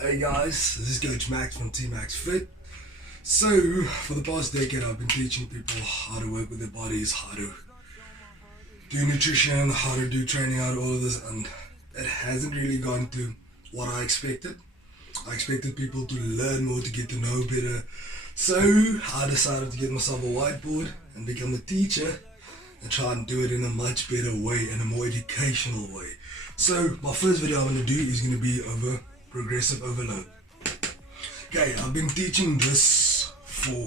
Hey guys, this is Coach Max from Team MaxFITT. So, for the past decade, I've been teaching people how to work with their bodies, how to do nutrition, how to do training, how to all of this, and it hasn't really gone to what I expected. I expected people to learn more, to get to know better. So, I decided to get myself a whiteboard and become a teacher and try and do it in a much better way, in a more educational way. So, my first video I'm going to do is going to be over progressive overload. Okay, I've been teaching this for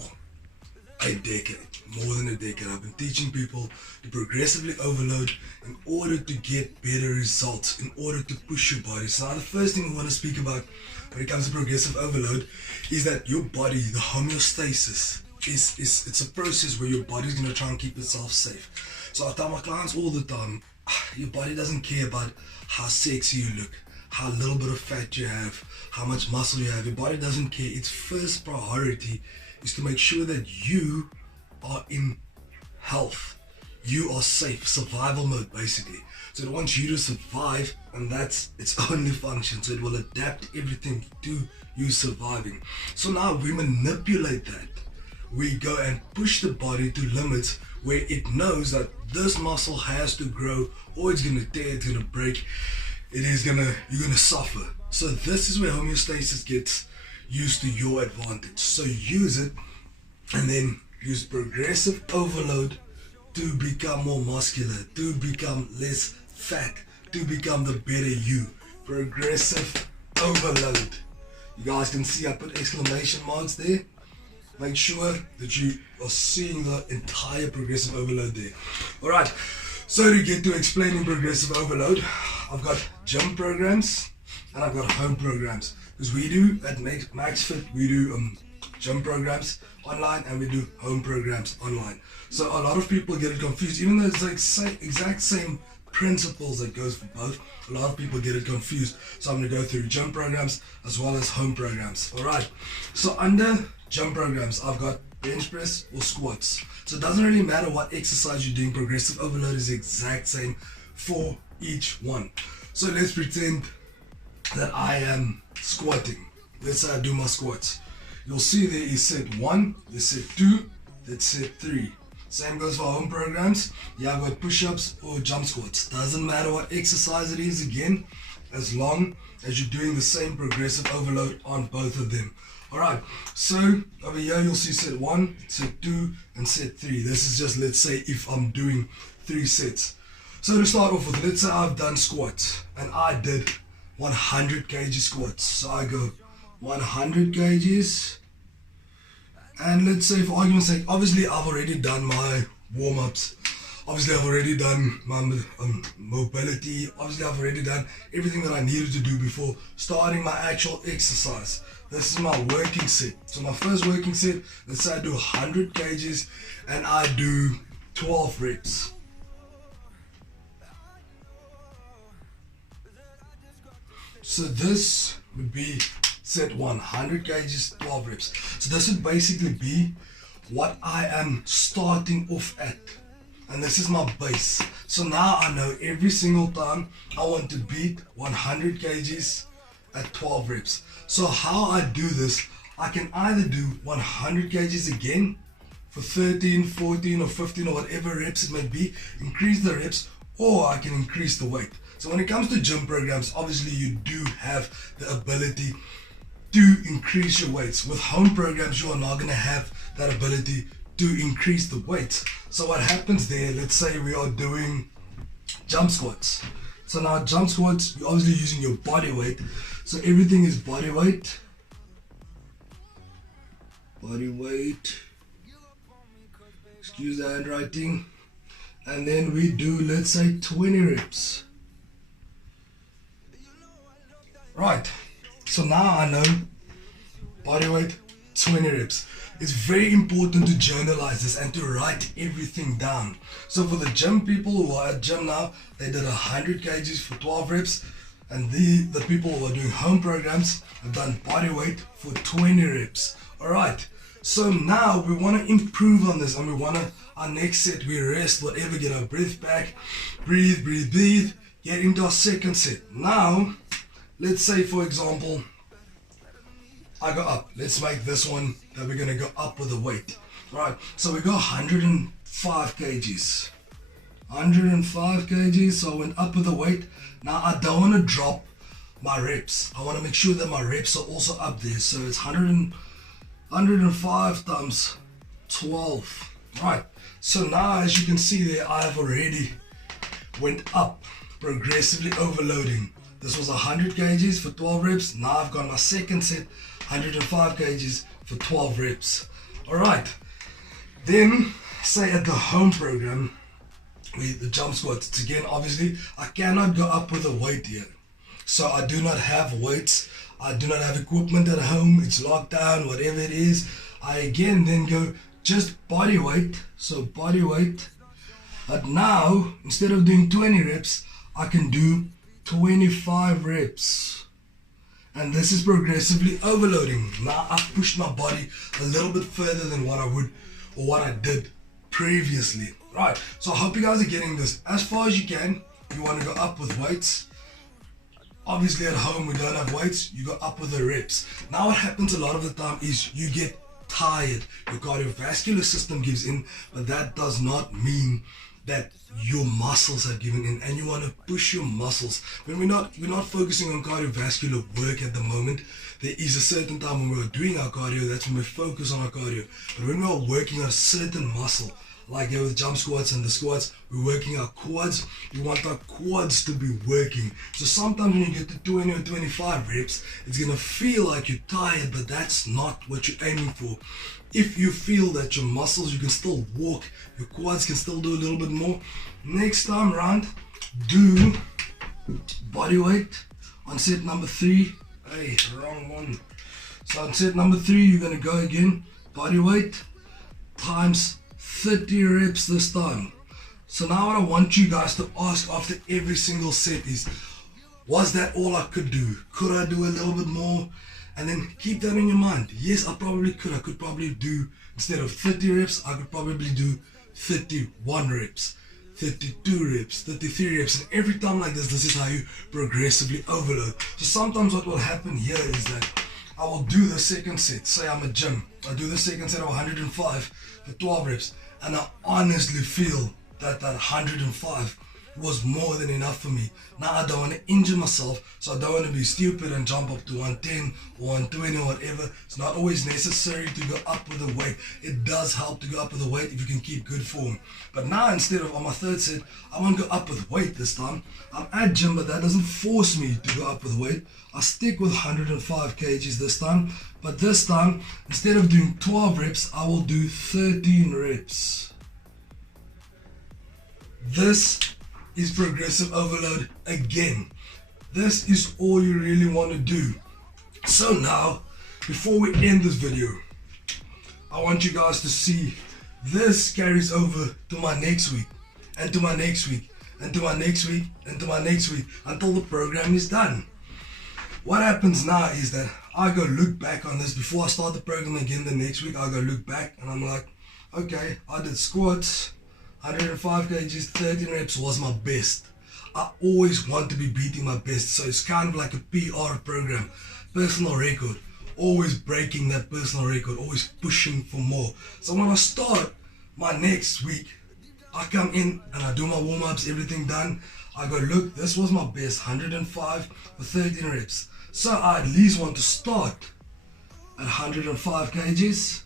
a decade, more than a decade. I've been teaching people to progressively overload in order to get better results, in order to push your body. So now the first thing we want to speak about when it comes to progressive overload is that your body, the homeostasis, it's a process where your body's going to try and keep itself safe. So I tell my clients all the time, your body doesn't care about how sexy you look, how little bit of fat you have, how much muscle you have. Your body doesn't care. Its first priority is to make sure that you are in health. You are safe, survival mode basically. So it wants you to survive, and that's its only function. So it will adapt everything to you surviving. So now we manipulate that. We go and push the body to limits where it knows that this muscle has to grow, or it's gonna tear, it's gonna break. You're gonna suffer. So this is where homeostasis gets used to your advantage. So use it, and then use progressive overload to become more muscular, to become less fat, to become the better you. Progressive overload. You guys can see I put exclamation marks there. Make sure that you are seeing the entire progressive overload there. Alright, so to get to explaining progressive overload, I've got gym programs and I've got home programs. Because we do at MaxFITT, we do gym programs online and we do home programs online. So a lot of people get it confused, even though it's like exact same principles that goes for both. A lot of people get it confused. So I'm going to go through gym programs as well as home programs. Alright, so under gym programs, I've got bench press or squats. So it doesn't really matter what exercise you're doing, progressive overload is the exact same for each one. So let's pretend that I am squatting. Let's say I do my squats. You'll see there is set 1, there's set 2, that's set 3. Same goes for home programs. Yeah, I've got push-ups or jump squats. Doesn't matter what exercise it is, again, as long as you're doing the same progressive overload on both of them. Alright, so over here you'll see set 1, set 2, and set 3. This is just, let's say, if I'm doing 3 sets. So to start off with, let's say I've done squats and I did 100 kg squats. So I go 100 kgs, and let's say for argument's sake, obviously I've already done my warm-ups. Obviously I've already done my mobility. Obviously I've already done everything that I needed to do before starting my actual exercise. This is my working set. So my first working set, let's say I do 100 kgs and I do 12 reps. So this would be set 100 kgs, 12 reps. So this would basically be what I am starting off at. And this is my base. So now I know every single time I want to beat 100 kgs at 12 reps. So how I do this, I can either do 100 kgs again for 13, 14 or 15 or whatever reps it may be, increase the reps, or I can increase the weight. So when it comes to gym programs, obviously you do have the ability to increase your weights. With home programs, you are not going to have that ability to increase the weights. So what happens there, let's say we are doing jump squats. So now jump squats, you're obviously using your body weight. So everything is body weight. Body weight. Excuse the handwriting. And then we do, let's say, 20 reps. Right, so now I know body weight, 20 reps. It's very important to journalize this and to write everything down. So for the gym people who are at gym now, they did 100 kgs for 12 reps. And the people who are doing home programs have done body weight for 20 reps. Alright, so now we want to improve on this, and we want to, our next set, we rest, whatever, get our breath back, breathe, get into our second set. Now, let's say for example, I go up. Let's make this one that we're gonna go up with the weight. Right, so we go 105 kgs. 105 kgs, so I went up with the weight. Now I don't want to drop my reps. I want to make sure that my reps are also up there. So it's 105 times 12. Right, so now as you can see there, I have already went up, progressively overloading. This was 100 kgs for 12 reps. Now I've got my second set, 105 kgs for 12 reps. Alright, then say at the home program, with the jump squats, it's again, obviously, I cannot go up with a weight here. So I do not have weights. I do not have equipment at home. It's locked down, whatever it is. I again then go just body weight. So body weight. But now, instead of doing 20 reps, I can do 25 reps. And this is progressively overloading. Now I've pushed my body a little bit further than what I would or what I did previously. Right, so I hope you guys are getting this as far as you can. You want to go up with weights. Obviously at home we don't have weights, you go up with the reps. Now what happens a lot of the time is you get tired. Your cardiovascular system gives in, but that does not mean that your muscles have given in, and you want to push your muscles. When we're not focusing on cardiovascular work at the moment. There is a certain time when we're doing our cardio, that's when we focus on our cardio. But when we are working on a certain muscle, like here with jump squats and the squats, we're working our quads. We want our quads to be working. So sometimes when you get to 20 or 25 reps, it's gonna feel like you're tired, but that's not what you're aiming for. If you feel that your muscles, you can still walk, your quads can still do a little bit more. Next time round, do body weight on set number 3. Hey, wrong one. So on set number 3, you're gonna go again, body weight times 30 reps this time. So now what I want you guys to ask after every single set is, was that all I could do? Could I do a little bit more? And then keep that in your mind. Yes, I probably could. I could probably do, instead of 30 reps, I could probably do 31 reps, 32 reps, 33 reps. And every time like this is how you progressively overload. So sometimes what will happen here is that I will do the second set. Say I'm at gym. I do the second set of 105 for 12 reps. And I honestly feel that 105 was more than enough for me. Now I don't want to injure myself, so I don't want to be stupid and jump up to 110 or 120 or whatever. It's not always necessary to go up with the weight. It does help to go up with the weight if you can keep good form. But now instead of on my third set, I won't go up with weight this time. I'm at gym, but that doesn't force me to go up with weight. I stick with 105 kgs this time. But this time, instead of doing 12 reps, I will do 13 reps. This is progressive overload again. This is all you really want to do. So now, before we end this video, I want you guys to see this carries over to my next week, and to my next week, and to my next week, and to my next week, until the program is done. What happens now is that I go look back on this before I start the program again the next week. I go look back and I'm like, okay, I did squats, 105 kgs, 13 reps was my best. I always want to be beating my best, so it's kind of like a PR program, personal record, always breaking that personal record, always pushing for more. So when I start my next week, I come in and I do my warm-ups, everything done. I go, look, this was my best, 105 for 13 reps. So I at least want to start at 105 kgs.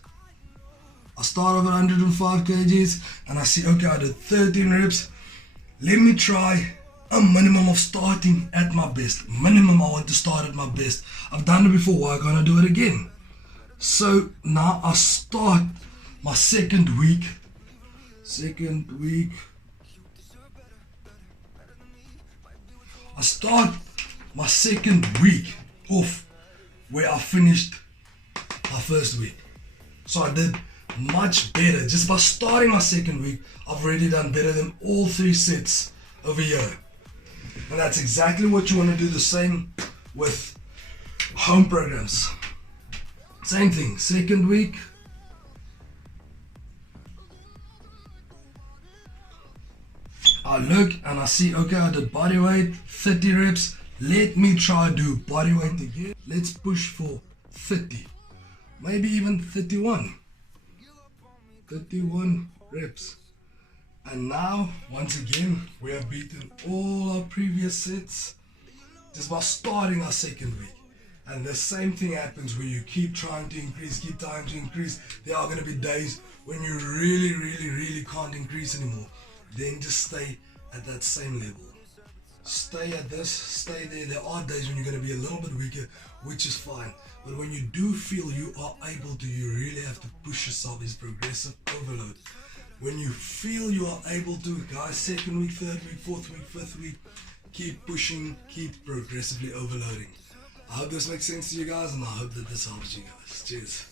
I start off at 105 kgs and I see, okay, I did 13 reps. Let me try a minimum of starting at my best. Minimum, I want to start at my best. I've done it before, why can't I do it again? So now I start my second week. I start my second week off where I finished my first week. So I did much better. Just by starting my second week, I've already done better than all 3 sets over here. And that's exactly what you want to do the same with home programs. Same thing, second week. I look and I see, okay, I did body weight, 30 reps. Let me try do body weight again. Let's push for 30, maybe even 31 reps. And now, once again, we have beaten all our previous sets just by starting our second week. And the same thing happens when you keep trying to increase. There are going to be days when you really can't increase anymore. Then just stay at that same level. Stay at this, stay there. There are days when you're going to be a little bit weaker, which is fine. But when you do feel you are able to, you really have to push yourself. It's progressive overload. When you feel you are able to, guys, second week, third week, fourth week, fifth week, keep pushing, keep progressively overloading. I hope this makes sense to you guys, and I hope that this helps you guys. Cheers.